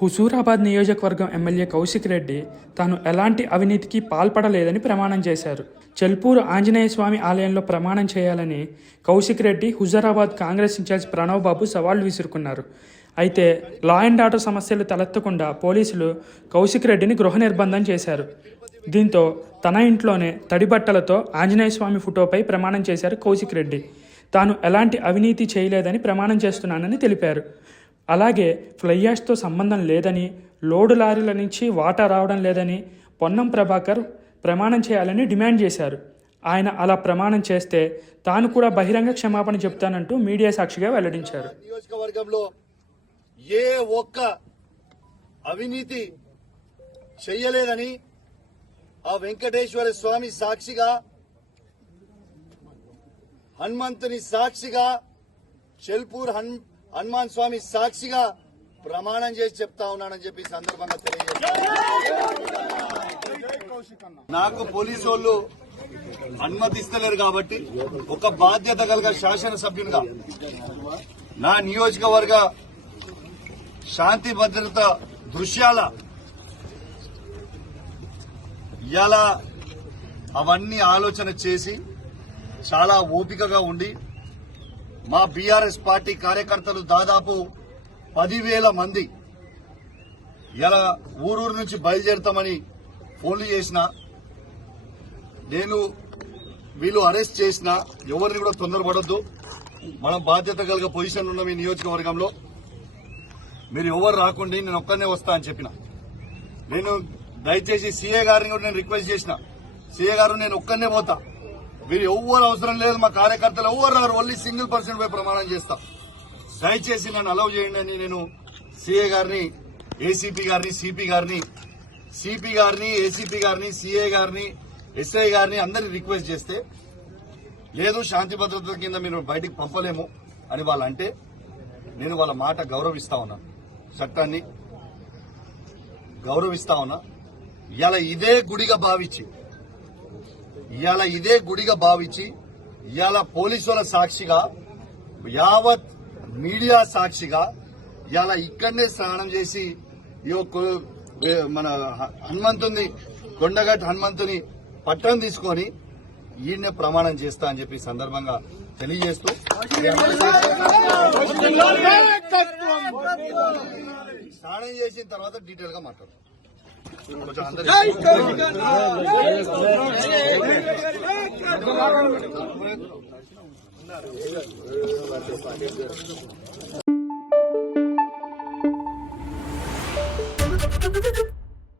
హుజూరాబాద్ నియోజకవర్గం ఎమ్మెల్యే కౌశిక్ రెడ్డి తాను ఎలాంటి అవినీతికి పాల్పడలేదని ప్రమాణం చేశారు. చెల్పూరు ఆంజనేయ స్వామి ఆలయంలో ప్రమాణం చేయాలని కౌశిక్ రెడ్డి హుజూరాబాద్ కాంగ్రెస్ ఇన్ఛార్జ్ ప్రణవ్ బాబు సవాళ్ళు విసురుకున్నారు. అయితే లా అండ్ ఆర్డర్ సమస్యలు తలెత్తకుండా పోలీసులు కౌశిక్ రెడ్డిని గృహ నిర్బంధం చేశారు. దీంతో తన ఇంట్లోనే తడి బట్టలతో ఆంజనేయ స్వామి ఫోటోపై ప్రమాణం చేశారు కౌశిక్ రెడ్డి. తాను ఎలాంటి అవినీతి చేయలేదని ప్రమాణం చేస్తున్నానని తెలిపారు. అలాగే ఫ్లై యాష్తో సంబంధం లేదని లోడు లారీల నుంచి వాటా రావడం లేదని పొన్నం ప్రభాకర్ ప్రమాణం చేయాలని డిమాండ్ చేశారు. ఆయన అలా ప్రమాణం చేస్తే తాను కూడా బహిరంగ క్షమాపణ చెప్తానంటూ మీడియా సాక్షిగా వెల్లడించారు. నియోజకవర్గంలో ఏ ఒక్క అవినీతి చెయ్యలేదని ఆ వెంకటేశ్వర స్వామి సాక్షిగా హనుమంతుని సాక్షిగా చెల్పూర్ హన్ హనుమాన్ స్వామి సాక్షిగా ప్రమాణం చేసి చెప్తా ఉన్నానని చెప్పి సందర్భంగా తెలియజేస్తాను నాకు పోలీసు వాళ్ళు అనుమతిస్తలేరు కాబట్టి ఒక బాధ్యత కలిగిన శాసనసభ్యునిగా నా నియోజకవర్గ శాంతి భద్రత దృశ్యాల ఇలా అవన్నీ ఆలోచన చేసి చాలా ఓపికగా ఉండి మా బీఆర్ఎస్ పార్టీ కార్యకర్తలు దాదాపు పదివేల మంది ఇలా ఊరూరు నుంచి బయలుదేరుతామని ఫోన్లు చేసిన నేను వీళ్ళు అరెస్ట్ చేసిన ఎవరిని కూడా తొందరపడొద్దు. మనం బాధ్యత కలిగ పొజిషన్ ఉన్న మీ నియోజకవర్గంలో. మీరు ఎవరు రాకుండా నేను ఒక్కనే వస్తా అని చెప్పిన. నేను దయచేసి సీఏ గారిని కూడా నేను రిక్వెస్ట్ చేసిన. సీఏ గారు నేను ఒక్కనే పోతా. మీరు ఎవ్వరు అవసరం లేదు మా కార్యకర్తలు ఎవ్వరు రారు ఓన్లీ సింగిల్ పర్సన్ పై ప్రమాణం చేస్తా. దయచేసి నన్ను అలౌ చేయండి అని నేను సీఏ గారిని ఏసీపీ గారిని సిపి గారిని సిపి గారిని ఏసీపీ గారిని సీఏ గారిని ఎస్ఐ గారిని అందరిని రిక్వెస్ట్ చేస్తే లేదు శాంతి భద్రతల కింద మీరు బయటికి పంపలేము అని వాళ్ళు అంటే నేను వాళ్ళ మాట గౌరవిస్తా ఉన్నా. చట్టాన్ని గౌరవిస్తా ఉన్నా. ఇలా ఇదే గుడిగా భావించి ఇవాళ ఇదే గుడిగా భావించి ఇవాళ పోలీసుల సాక్షిగా యావత్ మీడియా సాక్షిగా ఇవాళ ఇక్కడనే స్నానం చేసి ఈ యొక్క మన హనుమంతుని కొండగట్ హనుమంతుని పట్టణం తీసుకొని ఈయన్నే ప్రమాణం చేస్తా అని చెప్పి సందర్భంగా తెలియజేస్తూ స్నానం చేసిన తర్వాత డీటెయిల్గా మాట్లాడు కొంచెం